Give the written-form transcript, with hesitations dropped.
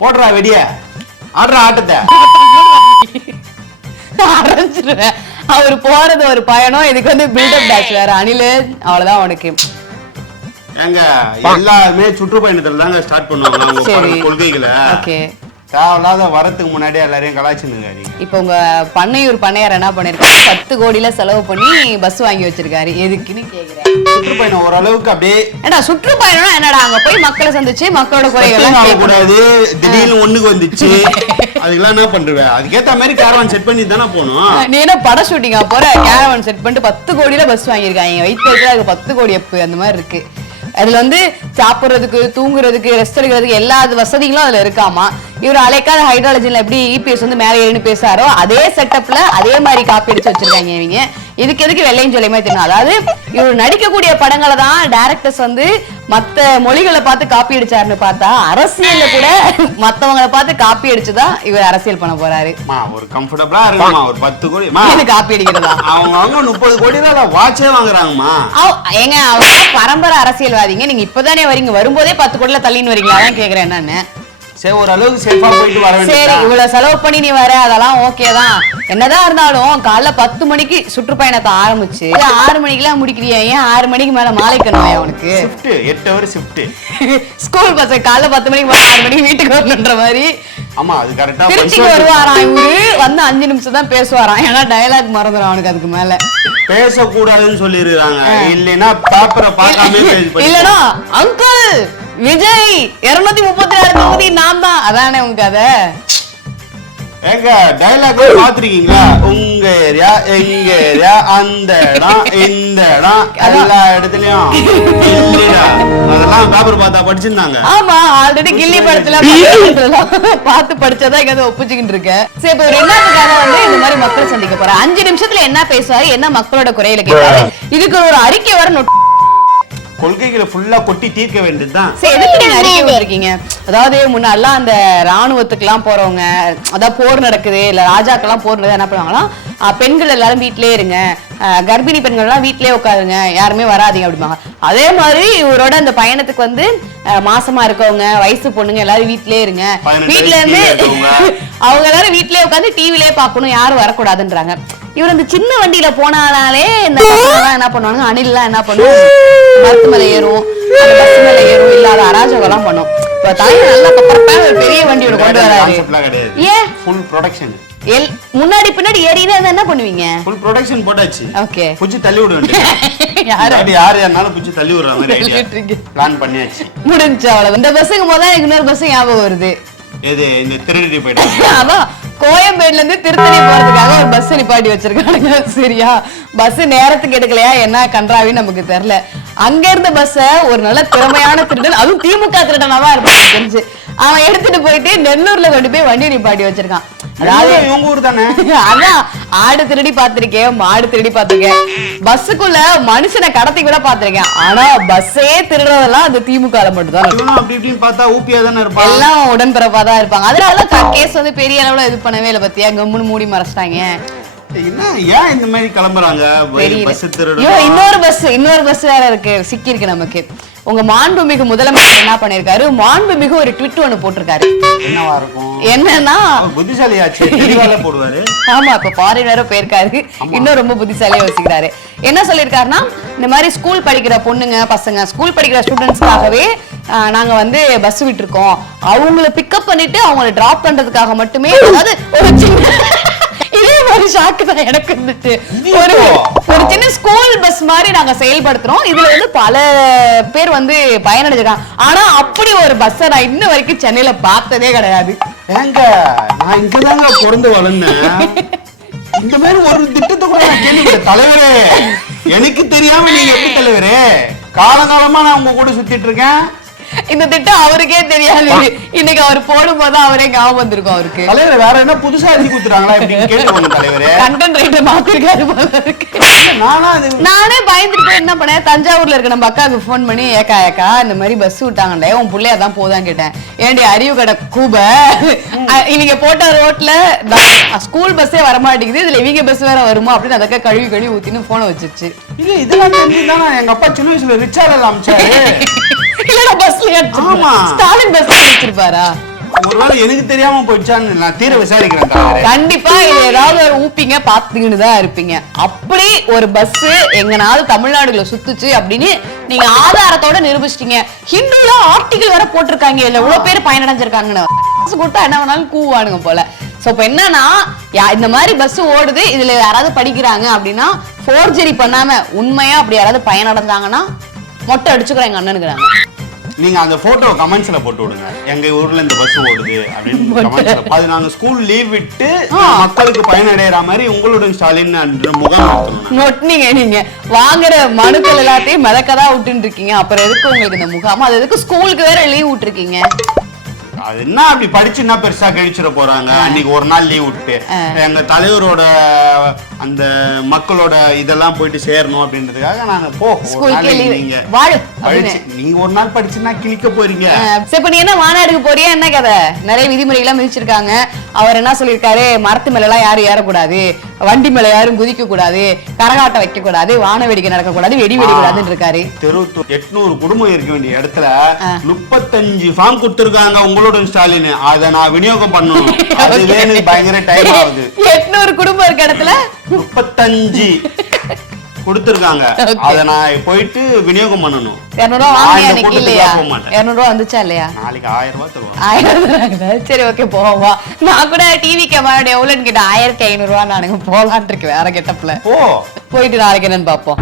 போடுறா வெடிய ஆடுற ஆட்டத்தை அரைஞ்சிருவேன். அவர் போறது ஒரு பயணம், இதுக்கு வந்து பில்டப் டான்ஸ் வேற. அணிலு அவ்வளவுதான் உனக்கு. ஏங்க எல்லாருமே சுற்றுப்பயணத்துல தாங்க ஸ்டார்ட் பண்ணுவாங்க அவங்க கொள்கைகளை. ஓகே, தேவையில்லாத வரத்துக்கு முன்னாடியே எல்லாரையும் கலாய்ச்சிருக்காரு. இப்ப உங்க பண்ணையூர் பண்ணையார் என்ன பண்ணிருக்காரு, 10 கோடியில செலவு பண்ணி பஸ் வாங்கி வச்சிருக்காரு. எதுக்குன்னு கேக்குறேன். சுற்றுப்பயணம் ஓரளவுக்கு அப்படியே ஏடா சுற்றுப்பயணம் என்னடா, அங்க போய் மக்களை சந்திச்சு மக்களோட குறைகள் கூடாது. திடீர்னு ஒண்ணுக்கு வந்துச்சு, அதுக்கெல்லாம் என்ன பண்றேன், அதுக்கேத்த மாதிரி கேரவான் செட் பண்ணி தானே போகணும். நீ என்ன பட ஷூட்டிங்கா போற, கேரவான் செட் பண்ணிட்டு 10 கோடியில பஸ் வாங்கியிருக்காங்க. வயிற்று வச்சு 10 கோடி அப்பு அந்த மாதிரி இருக்கு. அதுல வந்து சாப்பிடுறதுக்கு, தூங்குறதுக்கு, ரெஸ்ட் எடுக்கிறதுக்கு எல்லா வசதிகளும் அதுல இருக்காமா. இவர் அலைக்காத ஹைட்ராலஜில எப்படி இபிஎஸ் வந்து மேலே ஏறி பேசாரோ அதே செட்டப்ல அதே மாதிரி காப்பி அடிச்சு வச்சிருக்காங்க இவங்க. இதுக்கு எதுக்கு வெள்ளையும் சொல்லியுமே தெரியும். அதாவது இவர் நடிக்கக்கூடிய படங்களை தான் டைரக்டர்ஸ் வந்து மத்த மொழிகளை பார்த்து காப்பி அடிச்சாருன்னு பார்த்தா, அரசியல்ல கூட மத்தவங்களை பார்த்து காப்பி அடிச்சுதான் இவர் அரசியல் பண்ண போறாரு. ஒரு கம்ஃபர்டபுளா இருக்குமா, ஒரு 10 கோடி காப்பி அடிக்கிறதா, அவங்க 30 கோடி தான் வாட்சே வாங்குறாங்கம்மா. ஏங்க அவங்க பரம்பரை அரசியல்வாதிங்க, நீங்க இப்பதானே வரீங்க, வரும்போதே 10 கோடியில தள்ளின்னு வரீங்களா? அதான் கேக்குறேன் என்னன்னு. சரி, ஓரளவுக்கு சேஃபா போயிட்டு வர வேண்டியது. சரி, இவ்வளவு செலவு பண்ணி நீ வர, அதெல்லாம் ஓகே தான். என்னதான் இருந்தாலும் காலைல 10 மணிக்கு சுற்றுப்பயணத்தை ஆரம்பிச்சு 6 மணிக்கெல்லாம் முடிக்கிறியா? ஏன் 6 மணிக்கு மேல மாலை கண்ணுவாயா உனக்கு? 8 ஹவர் ஷிஃப்ட். ஸ்கூல் பஸ் காலைல 10 மணிக்கு 6 மணிக்கு வீட்டுக்கு வரணுன்ற மாதிரி. ஆமா, அது கரெக்டா. திருச்சிக்கு வருவாராம் இவரு, வந்து 5 நிமிஷம் தான் பேசுவாராம். ஏன்னா டயலாக் மறந்துடும் அவனுக்கு. அதுக்கு மேல பேசக்கூடாதுன்னு சொல்லிருக்காங்க. இல்லைன்னா பேப்பரை பார்க்காம இல்லனா அங்கிள் விஜய் 236 தொகுதி நான் தான், அதானே உங்க கதை. ஏங்க டயலாக் பாத்துருக்கீங்களா? உங்க ஏரியா, எங்க ஏரியா, அந்த இடம், இந்த இடம், எல்லா இடத்துலயும் அதெல்லாம் பேப்பர் பார்த்தா படிச்சிருந்தாங்க. ஆமா, ஆல்ரெடி கில்லி படத்துல பார்த்து படிச்சதா இங்க ஒப்புச்சுக்கிட்டு இருக்கேன். சரி, இப்ப ஒரு என்னத்துக்காக வந்து இந்த மாதிரி மக்கள் சந்திக்க போற 5 நிமிஷத்துல என்ன பேசுவாரு, என்ன மக்களோட குறையில கேட்பாரு, இதுக்கு ஒரு அறிக்கை வர கொள்கைகளை ஃபுல்லா கொட்டி தீர்க்க வேண்டியதுதான். சரி, எதுக்கு நீங்க அறிக்கை வந்திருக்கீங்க? அதாவது முன்னெல்லாம் அந்த ராணுவத்துக்கு எல்லாம் போறவங்க, அதாவது போர் நடக்குது இல்ல ராஜாக்கெல்லாம் போர் நடக்குது, என்ன பண்ணுவாங்கன்னா பெண்கள் எல்லாரும் வீட்லயே இருங்க, கர்ப்பிணி பெண்கள் எல்லாம் வீட்லயே உட்காருங்க, யாருமே வராதீங்க அப்படிம்பாங்க. அதே மாதிரி இவரோட அந்த பயணத்துக்கு வந்து மாசமா இருக்கவங்க, வயசு பொண்ணுங்க எல்லாரும் வீட்லயே இருங்க, வீட்டுல இருந்து அவங்க எல்லாரும் வீட்லயே உட்காந்து டிவிலே பாக்கணும், யாரும் வரக்கூடாதுன்றாங்க. இவர் அந்த சின்ன வண்டியில போனாலே இந்த என்ன பண்ணுவாங்க, அணில் எல்லாம் என்ன பண்ணுவோம், மரத்து மேல ஏறும், அந்த பஸ் மேல ஏறும், இல்லாத அராஜகம் எல்லாம் பண்ணும். இப்ப தாய் நல்லா ஒரு பெரிய வண்டியோட கொண்டு வராரு. ஏன் ஃபுல் ப்ரொடக்ஷன் முன்னாடி பின்னாடி ஏறினா என்ன பண்ணுவீங்க? ஃபுல் ப்ரொடக்ஷன் போட்டாச்சு. ஓகே, புடிச்சு தள்ளி விட வேண்டியது. யாருனாலும் புடிச்சு தள்ளி விடுற மாதிரி பிளான் பண்ணியாச்சு. முடிஞ்சு அவ்வளவு. இந்த பஸ்ஸுக்கு முதல்ல எனக்கு இன்னொரு பஸ் ஞாபகம் வருது. எது? இந்த திருடி போயிட்டு அதான் கோயம்பேடுல இருந்து திருத்தணி போறதுக்காக ஒரு பஸ் நிப்பாட்டி வச்சிருக்காங்க. சரியா, பஸ் நேரத்துக்கு எடுக்கலையா என்ன கன்றாவின்னு நமக்கு தெரியல. அங்க இருந்த பஸ்ஸ ஒரு நல்ல திறமையான திருடன், அதுவும் திமுக திருடனாவா இருப்பான் தெரிஞ்சு, அவன் எடுத்துட்டு போயிட்டு நெல்லூர்ல கொண்டு போய் வண்டி நிப்பாட்டி வச்சிருக்கான். அதாவது இவங்க ஊர் தானே. அதான் ஆடு திருடி பாத்திருக்கேன், மாடு திருடி பாத்திருக்கேன், பஸ்ஸுக்குள்ள மனுஷனை கடத்தி கூட பாத்திருக்கேன். ஆனா பஸ்ஸே திருடுறதெல்லாம் அந்த திமுக மட்டும் தான். அப்படி இப்படின்னு பார்த்தா ஊப்பியா தானே இருப்பாங்க, எல்லாம் உடன்பிறப்பா தான் இருப்பாங்க. அதனாலதான் கேஸ் வந்து பெரிய அளவுல இது பண்ணவே இல்லை. பத்தியா கம்முன்னு மூடி மறைச்சிட்டாங்க. ஏன் இந்த மாதிரி கிளம்புறாங்க? இன்னொரு பஸ் வேற இருக்கு, சிக்கி இருக்கு நமக்கு. உங்க மாண்புமிகு முதலமைச்சர் என்ன பண்ணிருக்காரு, மாண்புமிகு ஒரு ட்வீட் ஒண்ணு போட்டிருக்காரு. என்னவா இருக்கும்? என்னன்னா புத்திசாலியாச்சு, தெளிவால போடுவாரு. ஆமா, இப்ப ஃபாரின் வேற போயிருக்காரு, இன்னும் ரொம்ப புத்திசாலியா யோசிக்கிறாரு. என்ன சொல்லிருக்காருன்னா, இந்த மாதிரி ஸ்கூல் படிக்கிற பொண்ணுங்க பசங்க, ஸ்கூல் படிக்கிற ஸ்டூடெண்ட்ஸ்க்காகவே நாங்க வந்து பஸ் விட்டுருக்கோம், அவங்கள பிக்கப் பண்ணிட்டு அவங்கள டிராப் பண்றதுக்காக மட்டுமே. அதாவது ஒரு சின்ன இதே மாதிரி ஷாக்கு தான் எனக்கு இருந்துச்சு. ஒரு சின்ன ஸ்கூல் பஸ் மாதிரி நாங்க செயல்படுத்துறோம், இதுல வந்து பல பேர் வந்து பயனடைஞ்சிருக்காங்க. ஆனா அப்படி ஒரு பஸ்ஸை நான் இன்ன வரைக்கும் சென்னையில பார்த்ததே கிடையாது. ஏங்க, நான் இங்கதாங்க பிறந்து வளர்ந்தேன். இந்த மாதிரி ஒரு திட்டத்தை கூட நான் கேள்விப்பட்டேன். தலைவரே, எனக்கு தெரியாம நீங்க எப்படி தலைவரே? காலகாலமா நான் உங்க கூட சுத்திட்டு இருக்கேன். இந்த திட்டம் அவருக்கே தெரியாது. இன்னைக்கு அவர் போடும் போது அவரே ஞாபகம் வந்திருக்கும் அவருக்கு. தலைவர் வேற என்ன புதுசா எழுதி கொடுத்துறாங்களா அப்படின்னு கேட்டு தலைவரே கண்டென்ட் ரைட்டர் மாத்திருக்காரு போல இருக்கு. நானே பயந்துட்டு என்ன பண்ணேன், தஞ்சாவூர்ல இருக்க நம்ம அக்காவுக்கு போன் பண்ணி, ஏக்கா இந்த மாதிரி பஸ் விட்டாங்கண்டே, உன் பிள்ளையா தான் போதான் கேட்டேன். ஏண்டி அறிவு கடை கூப, இவங்க போட்ட ரோட்ல ஸ்கூல் பஸ்ஸே வரமாட்டேங்குது, இதுல இவங்க பஸ் வேற வருமா அப்படின்னு அதற்காக கழுவி ஊத்தின்னு போனை வச்சிருச்சு. இல்ல இதெல்லாம் தெரிஞ்சுதானா எங்க அப்பா சின்ன வயசுல ரிச்சார்ட் அமைச்சாரு. இல்ல பஸ்ல ஸ்டாலின் பஸ் வச்சிருப்பாரா? ஒருவேளை எனக்கு தெரியாம போயிடுச்சான்னு நான் தீர விசாரிக்கிறேன் தலைவரே. கண்டிப்பா இது ஏதாவது ஒரு ஊப்பிங்க பாத்துக்கிட்டு தான் இருப்பீங்க. அப்படி ஒரு பஸ் எங்கனாவது தமிழ்நாடுல சுத்துச்சு அப்படின்னு நீங்க ஆதாரத்தோட நிரூபிச்சிட்டீங்க. ஹிந்துல ஆர்டிகல் வேற போட்டிருக்காங்க, இல்ல இவ்வளவு பேர் பயனடைஞ்சிருக்காங்கன்னு. காசு கொடுத்தா என்ன வேணாலும் கூவானுங்க போல. சோ இப்ப என்னன்னா இந்த மாதிரி பஸ் ஓடுது, இதுல யாராவது படிக்கிறாங்க அப்படின்னா ஃபோர்ஜரி பண்ணாம உண்மையா அப்படி யாராவது பயனடைஞ்சாங்கன்னா மொட்டை அடிச்சுக்கிறேன் எங்க அண்ணனுக்குறாங்க. நீங்க அந்த போட்டோ கமெண்ட்ஸ்ல போட்டு விடுங்க, எங்க ஊர்ல இந்த பஸ் ஓடுது அப்படின்னு கமெண்ட்ஸ்ல. அது நாங்க ஸ்கூல் லீவ் விட்டு மக்களுக்கு பயனடைகிற மாதிரி உங்களுடன் ஸ்டாலின் முகம் நொட்டினீங்க. நீங்க வாங்குற மனுக்கள் எல்லாத்தையும் மிதக்கதான் விட்டுட்டு இருக்கீங்க. அப்புறம் எதுக்கு உங்களுக்கு இந்த முகாம்? அது எதுக்கு ஸ்கூலுக்கு வேற லீவ் விட்டுருக்கீங்க? அது என்ன அப்படி படிச்சுன்னா பெருசா கழிச்சிட போறாங்க. அன்னைக்கு ஒரு நாள் லீவ் விட்டு எங்க தலைவரோட அந்த மக்களோட இதெல்லாம் போயிட்டு சேரணும் அப்படின்றதுக்காக நாங்க நீங்க ஒரு நாள் படிச்சுன்னா கிழிக்க போறீங்க. இப்ப நீ என்ன மாநாடுக்கு போறியா? என்ன கதை? நிறைய விதிமுறை எல்லாம் விதிச்சிருக்காங்க. அவர் என்ன சொல்லிருக்காரு, மரத்து மேல எல்லாம் யாரும் ஏறக்கூடாது, வண்டி மேல யாரும் குதிக்க கூடாது, கரகாட்டம் வைக்க கூடாது, வான வேடிக்கை நடக்க கூடாது, வெடி வெடிக்கூடாதுன்னு இருக்காரு. 800 குடும்பம் இருக்க வேண்டிய இடத்துல 35 ஃபார்ம் கொடுத்திருக்காங்க உங்களோட ஸ்டாலின். அத நான் விநியோகம் பண்ணணும். அதுவே எனக்கு பயங்கர டைம் ஆகுது. 800 குடும்பம் இருக்க இடத்துல 35 கொடுத்திருக்காங்க. அத நான் போயிட்டு விநியோகம் பண்ணணும். 200 ரூபாய் வாங்கியா நிக்கி இல்லையா? 200 ரூபாய் வந்துச்சா இல்லையா? நாளைக்கு 1000 ரூபாய் தருவாங்க. 1000 தராங்க. சரி ஓகே போவா. நான் கூட டிவி கேமரா எவ்வளவுன்னு கேட்டேன். 1500 ரூபாய் நானுங்க போலான்னு இருக்கு வேற கெட்டப்ல. போயிட்டு நாளைக்கு என்னன்னு பாப்போம்.